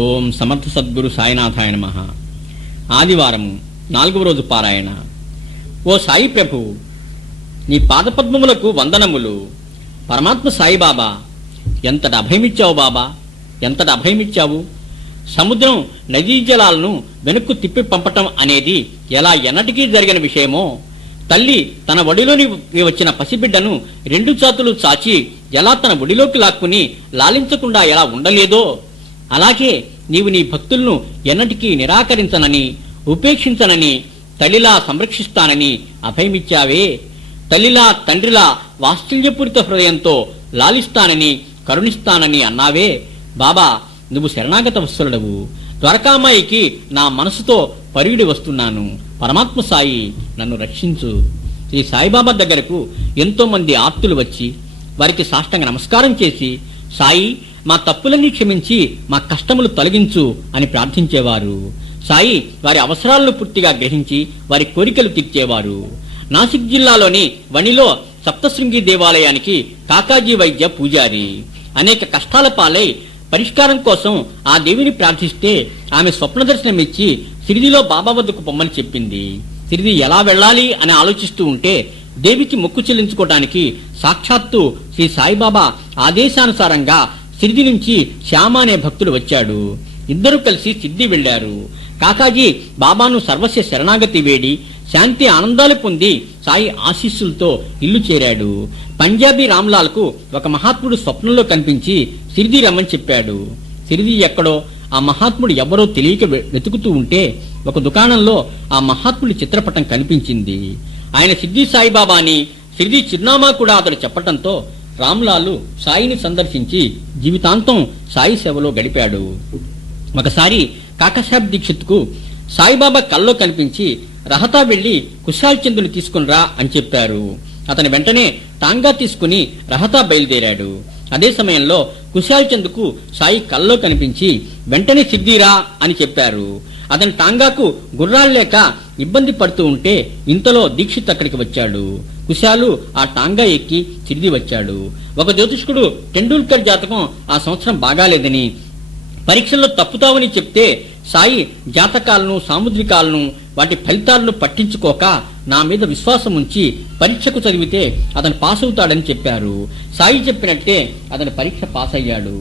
ఓం సమర్థ సద్గురు సాయినాథాయ నమ. ఆదివారం నాలుగవ రోజు పారాయణ. ఓ సాయి ప్రభు నీ పాదపద్మములకు వందనములు. పరమాత్మ సాయిబాబా ఎంతటి అభయమిచ్చావు బాబా? ఎంతటి అభయమిచ్చావు? సముద్రం నదీ జలాలను వెనక్కు తిప్పి పంపటం అనేది ఎలా ఎన్నటికీ జరిగిన విషయమో తల్లి తన ఒడిలోని వచ్చిన పసిబిడ్డను రెండు చాతులు చాచి ఎలా తన ఒడిలోకి లాక్కుని లాలించకుండా ఎలా ఉండలేదో అలాగే నీవు నీ భక్తులను ఎన్నటికీ నిరాకరించనని ఉపేక్షించనని తల్లిలా సంరక్షిస్తానని అభయమిచ్చావే. తల్లిలా తండ్రిలా వాత్సల్యపూరిత హృదయంతో లాలిస్తానని కరుణిస్తానని అన్నావే. బాబా నువ్వు శరణాగత వత్సలుడవు ద్వారకామాయికి నా మనసుతో పరిగిడి వస్తున్నాను. పరమాత్మ సాయి నన్ను రక్షించు. ఈ సాయిబాబా దగ్గరకు ఎంతోమంది ఆప్తులు వచ్చి వారికి సాష్టంగా నమస్కారం చేసి సాయి మా తప్పులన్నీ క్షమించి మా కష్టములు తొలగించు అని ప్రార్థించేవారు. సాయి వారి అవసరాలను పూర్తిగా గ్రహించి వారి కోరికలు తీర్చేవారు. నాసిక్ జిల్లాలోని వణిలో సప్తశృంగి దేవాలయానికి కాకాజీ వైద్య పూజారి. అనేక కష్టాల పాలై పరిష్కారం కోసం ఆ దేవిని ప్రార్థిస్తే ఆమె స్వప్న దర్శనమిచ్చి సిరిదిలో బాబా వద్దకు పొమ్మని చెప్పింది. సిరిది ఎలా వెళ్ళాలి అని ఆలోచిస్తూ ఉంటే దేవికి మొక్కు చెల్లించుకోవటానికి సాక్షాత్తు శ్రీ సాయిబాబా ఆదేశానుసారంగా సిరిది నుంచి శ్యామ అనే భక్తుడు వచ్చాడు. ఇద్దరు కలిసి సిద్ధి వెళ్ళారు కాకాజీ బాబాను సర్వస్య శరణాగతి వేడి శాంతి ఆనందాలు పొంది సాయి ఆశీస్సులతో ఇల్లు చేరాడు. పంజాబీ రామ్లాల్కు ఒక మహాత్ముడు స్వప్నంలో కనిపించి సిరిది రమ్మని చెప్పాడు. సిరిది ఎక్కడో ఆ మహాత్ముడు ఎవరో తెలియక వెతుకుతూ ఉంటే ఒక దుకాణంలో ఆ మహాత్ముడి చిత్రపటం కనిపించింది. ఆయన సిద్ధి సాయిబాబా అని సిరిది చిరునామా కూడా అతడు చెప్పటంతో రామ్లాలు సాయిని సందర్శించి జీవితాంతం సాయి సేవలో గడిపాడు. ఒకసారి కాకసాబ్ దీక్షిత్కు సాయిబాబా కల్లో కనిపించి రహతా వెళ్ళి కుశాల్ చందుని తీసుకునిరా అని చెప్పారు. అతని వెంటనే తాంగా తీసుకుని రహతా బయలుదేరాడు. అదే సమయంలో కుశాల్ చంద్కు సాయి కల్లో కనిపించి వెంటనే సిద్ధిరా అని చెప్పారు. అతని టాంగాకు గుర్రాలు లేక ఇబ్బంది పడుతూ ఉంటే ఇంతలో దీక్షిత్ అక్కడికి వచ్చాడు. కుశాలు ఆ టాంగా ఎక్కి తిరిగి వచ్చాడు. ఒక జ్యోతిష్కుడు టెండూల్కర్ జాతకం ఆ సంవత్సరం బాగాలేదని పరీక్షల్లో తప్పుతావని చెప్తే సాయి జాతకాలను సాముద్రికాలను వాటి ఫలితాలను పట్టించుకోక నా మీద విశ్వాసం ఉంచి పరీక్షకు చదివితే అతను పాస్ అవుతాడని చెప్పారు. సాయి చెప్పినట్టే అతను పరీక్ష పాస్ అయ్యాడు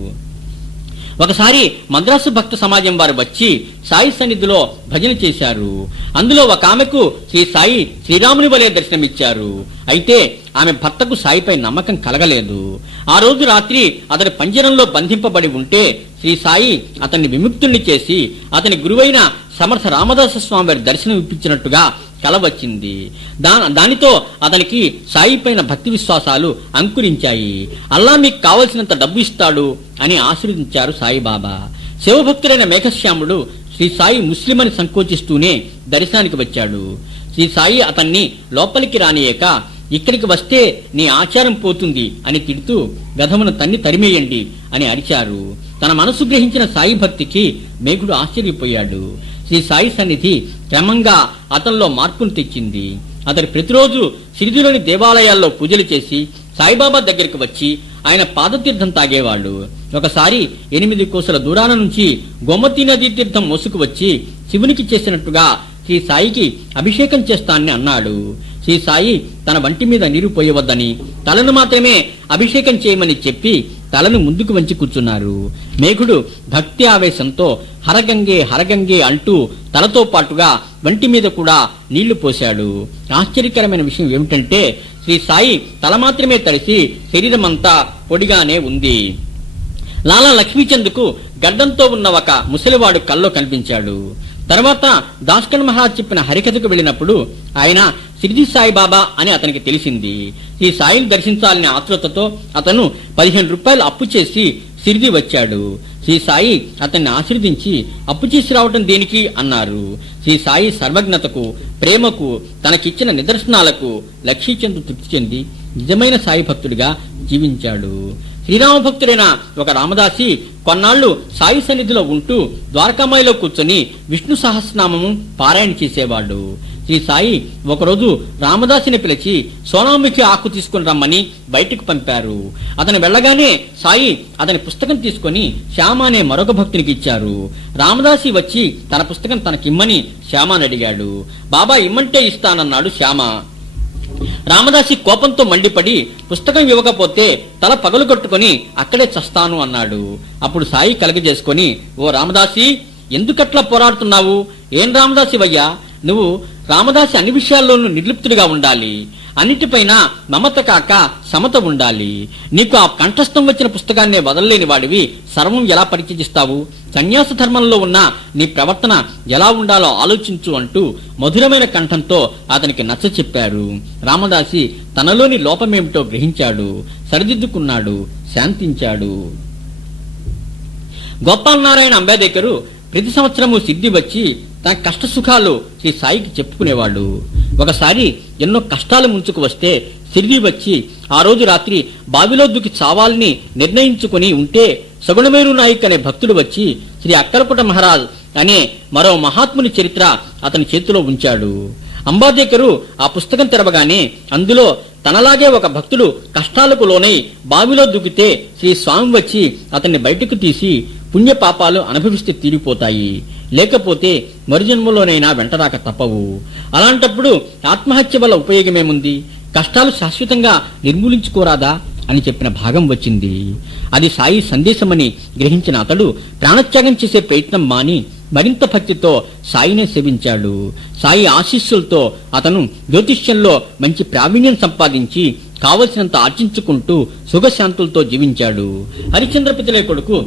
ఒకసారి మద్రాసు భక్త సమాజం వారు వచ్చి సాయి సన్నిధిలో భజన చేశారు. అందులో ఒక ఆమెకు శ్రీ సాయి శ్రీరాముని వలె దర్శనమిచ్చారు. అయితే ఆమె భర్తకు సాయిపై నమ్మకం కలగలేదు. ఆ రోజు రాత్రి అతని పంజరంలో బంధింపబడి ఉంటే శ్రీ సాయి అతన్ని విముక్తుణ్ణి చేసి అతని గురువైన సమర్థ రామదాస స్వామి వారి దర్శనం ఇప్పించినట్టుగా కల వచ్చింది దా దానితో అతనికి సాయి పైన భక్తి విశ్వాసాలు అంకురించాయి. అల్లా మీకు కావలసినంత డబ్బు ఇస్తాడు అని ఆశీర్వదించారు సాయిబాబా శివభక్తుడైన మేఘశ్యాముడు శ్రీ సాయి ముస్లిం అని సంకోచిస్తూనే దర్శనానికి వచ్చాడు. శ్రీ సాయి అతన్ని లోపలికి రానియక ఇక్కడికి వస్తే నీ ఆచారం పోతుంది అని తిడుతూ గధమును తన్ని తరిమేయండి అని అరిచారు. తన మనసు గ్రహించిన సాయి భక్తికి మేఘుడు ఆశ్చర్యపోయాడు. శ్రీ సాయి సన్నిధి క్రమంగా అతనిలో మార్పును తెచ్చింది. అతడు ప్రతిరోజు సిరిదిలోని దేవాలయాల్లో పూజలు చేసి సాయిబాబా దగ్గరికి వచ్చి ఆయన పాదతీర్థం తాగేవాళ్ళు ఒకసారి ఎనిమిది కోసల దూరాల నుంచి గోమతి నదీ తీర్థం మోసుకు వచ్చి శివునికి చేసినట్టుగా శ్రీ సాయికి అభిషేకం చేస్తానని అన్నాడు. శ్రీ సాయి తన వంటి మీద నీరు పోయవద్దని తలను మాత్రమే అభిషేకం చేయమని చెప్పి తలను ముందుకు వంచి కూర్చున్నారు. మేఘుడు భక్తి ఆవేశంతో హరగంగే హరగంగే అంటూ తలతో పాటుగా వంటి మీద కూడా నీళ్ళు పోశాడు. ఆశ్చర్యకరమైన విషయం ఏమిటంటే శ్రీ సాయి తల మాత్రమే తడిసి శరీరమంతా పొడిగానే ఉంది. లాలా లక్ష్మీచంద్కు గడ్డంతో ఉన్న ఒక ముసలివాడు కల్లో కనిపించాడు. తర్వాత దాస్కన్ మహారాజ్ చెప్పిన హరికథకు వెళ్ళినప్పుడు ఆయన సిరిది సాయిబాబా అని అతనికి తెలిసింది. ఈ సాయిని దర్శించాలనే ఆతృతతో అతను పదిహేను రూపాయలు అప్పు చేసి సిరిది వచ్చాడు. శ్రీ సాయి అతన్ని ఆశీర్వదించి అప్పు చేసి రావటం దేనికి అన్నారు. శ్రీ సాయి సర్వజ్ఞతకు ప్రేమకు తనకిచ్చిన నిదర్శనాలకు లక్ష్మీచంద్రు తృప్తి చెంది నిజమైన సాయి భక్తుడిగా జీవించాడు. శ్రీరామ భక్తుడైన ఒక రామదాసి కొన్నాళ్ళు సాయి సన్నిధిలో ఉంటూ ద్వారకామాయిలో కూర్చొని విష్ణు సహస్రనామము పారాయణ చేసేవాడు. శ్రీ సాయి ఒకరోజు రామదాసిని పిలిచి సోనాముఖి ఆకు తీసుకుని రమ్మని బయటికి పంపారు. అతను వెళ్ళగానే సాయి అతని పుస్తకం తీసుకొని శ్యామ అనే మరొక భక్తునికి ఇచ్చారు. రామదాసి వచ్చి తన పుస్తకం తనకిమ్మని శ్యామని అడిగాడు. బాబా ఇమ్మంటే ఇస్తానన్నాడు శ్యామ. రామదాసి కోపంతో మండిపడి పుస్తకం ఇవ్వకపోతే తల పగలు కొట్టుకొని అక్కడే చస్తాను అన్నాడు. అప్పుడు సాయి కలగజేసుకొని ఓ రామదాసి ఎందుకట్లా పోరాడుతున్నావు? ఏం రామదాసి వయ్యా నువ్వు రామదాసి అన్ని విషయాల్లోనూ నిర్లిప్తుడిగా ఉండాలి. అన్నిటిపైన మమత కాక సమత ఉండాలి. నీకు ఆ కంఠస్థం వచ్చిన పుస్తకాన్నే వదలలేని వాడివి. సర్వం ఎలా పరిచయిస్తావు సన్యాస ధర్మంలో ఉన్న నీ ప్రవర్తన ఎలా ఉండాలో ఆలోచించు అంటూ మధురమైన కంఠంతో అతనికి నచ్చ చెప్పారు రామదాసి తనలోని లోపమేమిటో గ్రహించాడు. సరిదిద్దుకున్నాడు. శాంతించాడు. గోపాల్ నారాయణ అంబేద్కరు ప్రతి సంవత్సరము సిద్ధి వచ్చి తన కష్ట సుఖాలు శ్రీ సాయికి చెప్పుకునేవాడు. ఒకసారి ఎన్నో కష్టాలు ముంచుకు వస్తే సిరిడి వచ్చి ఆ రోజు రాత్రి బావిలో దుక్కి చావాలని నిర్ణయించుకుని ఉంటే సగుణమేరు నాయక్ అనే భక్తుడు వచ్చి శ్రీ అక్కలపుట మహారాజ్ అనే మరో మహాత్ముని చరిత్ర అతని చేతిలో ఉంచాడు. అంబాదేకరు ఆ పుస్తకం తెరవగానే అందులో తనలాగే ఒక భక్తుడు కష్టాలకు లోనై బావిలో దూకితే శ్రీ స్వామి వచ్చి అతన్ని బయటకు తీసి పుణ్యపాపాలు అనుభవిస్తే తీరిపోతాయి. లేకపోతే మరుజన్మలోనైనా వెంటరాక తప్పవు. అలాంటప్పుడు ఆత్మహత్య వల్ల ఉపయోగమేముంది? కష్టాలు శాశ్వతంగా నిర్మూలించుకోరాదా అని చెప్పిన భాగం వచ్చింది. అది సాయి సందేశమని గ్రహించిన అతడు ప్రాణత్యాగం చేసే ప్రయత్నం మాని మరింత భక్తితో సాయినే సేవించాడు. సాయి ఆశీస్సులతో అతను జ్యోతిష్యంలో మంచి ప్రావీణ్యం సంపాదించి కావలసినంత ఆర్జించుకుంటూ సుఖశాంతులతో జీవించాడు. హరిచంద్రపతిలే కొడుకు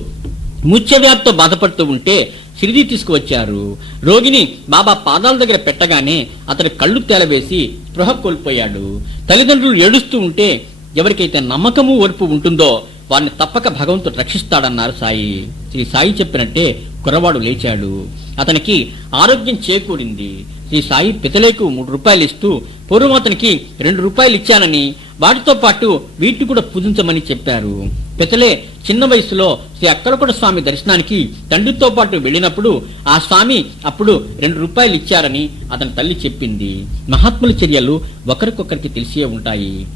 మూర్ఛవ్యాధితో బాధపడుతూ ఉంటే సిరిది తీసుకువచ్చారు. రోగిని బాబా పాదాల దగ్గర పెట్టగానే అతని కళ్ళు తేలవేసి స్పృహ కోల్పోయాడు. తల్లిదండ్రులు ఏడుస్తూ ఉంటే ఎవరికైతే నమ్మకము ఓర్పు ఉంటుందో వారిని తప్పక భగవంతుడు రక్షిస్తాడన్నారు సాయి. శ్రీ సాయి చెప్పినట్టే కుర్రవాడు లేచాడు. అతనికి ఆరోగ్యం చేకూరింది. శ్రీ సాయి పితలేకు మూడు రూపాయలు ఇస్తూ పూర్వం అతనికి రెండు రూపాయలు ఇచ్చానని వాటితో పాటు వీటిని కూడా పూజించమని చెప్పారు. పితలే చిన్న వయసులో శ్రీ అక్కలకొండ స్వామి దర్శనానికి తండ్రితో పాటు వెళ్ళినప్పుడు ఆ స్వామి అప్పుడు రెండు రూపాయలు ఇచ్చారని అతని తల్లి చెప్పింది. మహాత్ముల చర్యలు ఒకరికొకరికి తెలిసే ఉంటాయి.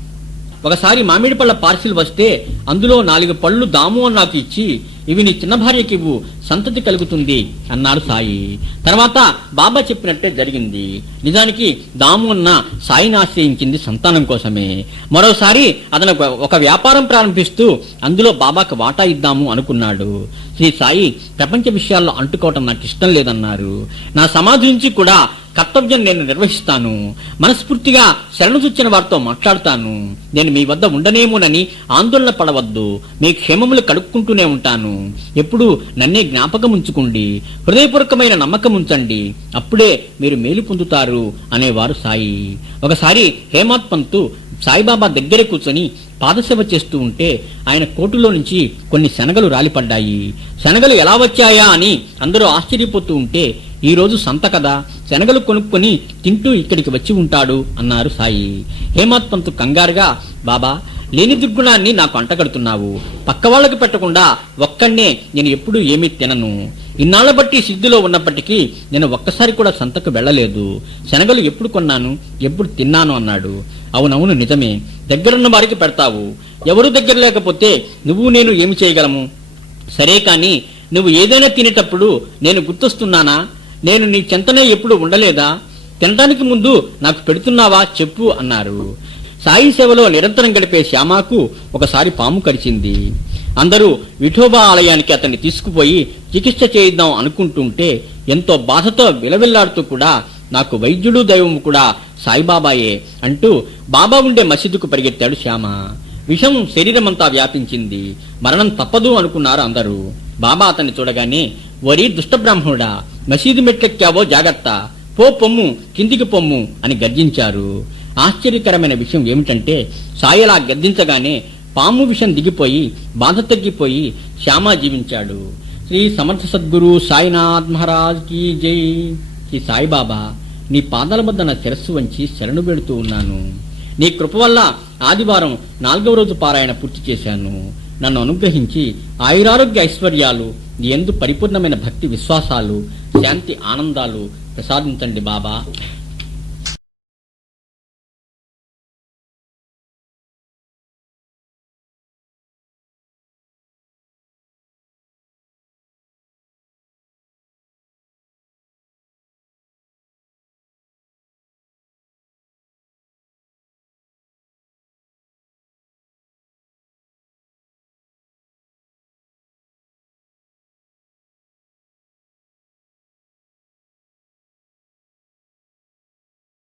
ఒకసారి మామిడి పళ్ళ పార్సిల్ వస్తే అందులో నాలుగు పళ్ళు దాము అని నాకు ఇచ్చి ఇవి నీ చిన్న భార్యకి ఇవ్వు సంతతి కలుగుతుంది అన్నాడు సాయి. తర్వాత బాబా చెప్పినట్టే జరిగింది. నిజానికి దాము అన్న సాయిని ఆశ్రయించింది సంతానం కోసమే. మరోసారి అతను ఒక- ఒక వ్యాపారం ప్రారంభిస్తూ అందులో బాబాకు వాటా ఇద్దాము అనుకున్నాడు. శ్రీ సాయి ప్రపంచ విషయాల్లో అంటుకోవటం నాకు ఇష్టం లేదన్నారు. నా సమాధి నుంచి కూడా కర్తవ్యం నేను నిర్వహిస్తాను. మనస్ఫూర్తిగా శరణు చూచిన వారితో మాట్లాడతాను. నేను మీ వద్ద ఉండనేమోనని ఆందోళన పడవద్దు. మీ క్షేమములు కడుక్కుంటూనే ఉంటాను. ఎప్పుడు నన్నే జ్ఞాపకం ఉంచుకోండి హృదయపూర్వకమైన నమ్మకం ఉంచండి అప్పుడే మీరు మేలు పొందుతారు అనేవారు సాయి. ఒకసారి హేమాత్ పంతు సాయిబాబా దగ్గర కూర్చొని పాదసేవ చేస్తూ ఉంటే ఆయన కోటులో నుంచి కొన్ని శనగలు రాలిపడ్డాయి. శనగలు ఎలా వచ్చాయా అని అందరూ ఆశ్చర్యపోతూ ఉంటే ఈరోజు సంత కదా శనగలు కొనుక్కొని తింటూ ఇక్కడికి వచ్చి ఉంటాడు అన్నారు సాయి. హేమత్ పంతు కంగారుగా బాబా లేని దుర్గుణాన్ని నాకు అంటగడుతున్నావు. పక్క వాళ్ళకి పెట్టకుండా ఒక్కడే నేను ఎప్పుడూ ఏమీ తినను. ఇన్నాళ్ళ బట్టి సిద్ధిలో ఉన్నప్పటికీ నేను ఒక్కసారి కూడా సంతకు వెళ్ళలేదు. శనగలు ఎప్పుడు కొన్నాను ఎప్పుడు తిన్నాను అన్నాడు. అవునవును నిజమే. దగ్గరున్న వారికి పెడతావు. ఎవరు దగ్గర లేకపోతే నువ్వు నేను ఏమి చేయగలము? సరే కాని నువ్వు ఏదైనా తినేటప్పుడు నేను గుర్తొస్తున్నానా? నేను నీ చెంతనే ఎప్పుడు ఉండలేదా? తినడానికి ముందు నాకు పెడుతున్నావా చెప్పు అన్నారు. సాయి సేవలో నిరంతరం గడిపే శ్యామాకు ఒకసారి పాము కరిచింది. అందరూ విఠోబా ఆలయానికి అతన్ని తీసుకుపోయి చికిత్స చేయిద్దాం అనుకుంటుంటే ఎంతో బాధతో విలవిల్లాడుతూ కూడా నాకు వైద్యుడు దైవము కూడా సాయిబాబాయే అంటూ బాబా ఉండే మసీదుకు పరిగెత్తాడు శ్యామ. విషం శరీరమంతా వ్యాపించింది. మరణం తప్పదు అనుకున్నారు అందరూ. బాబా అతన్ని చూడగానే వరి దుష్టబ్రాహ్మణుడా మసీదు మెట్లెక్కావో జాగ్రత్త. పో పొమ్ము కిందికి పొమ్ము అని గర్జించారు. ఆశ్చర్యకరమైన విషయం ఏమిటంటే సాయలా గర్జించగానే పాము విషం దిగిపోయి బాధ తగ్గిపోయి శ్యామ జీవించాడు. శ్రీ సమర్థ సద్గురు సాయినాథ్ మహారాజ్ కీ జై. శ్రీ సాయిబాబా నీ పాదాల వద్ద నా శిరస్సు వంచి శరణు పెడుతూ ఉన్నాను. నీ కృప వల్ల ఆదివారం నాలుగవ రోజు పారాయణ పూర్తి చేశాను. నన్ను అనుగ్రహించి ఆయురారోగ్య ఐశ్వర్యాలు నీ ఎందు పరిపూర్ణమైన భక్తి విశ్వాసాలు శాంతి ఆనందాలు ప్రసాదించండి బాబా.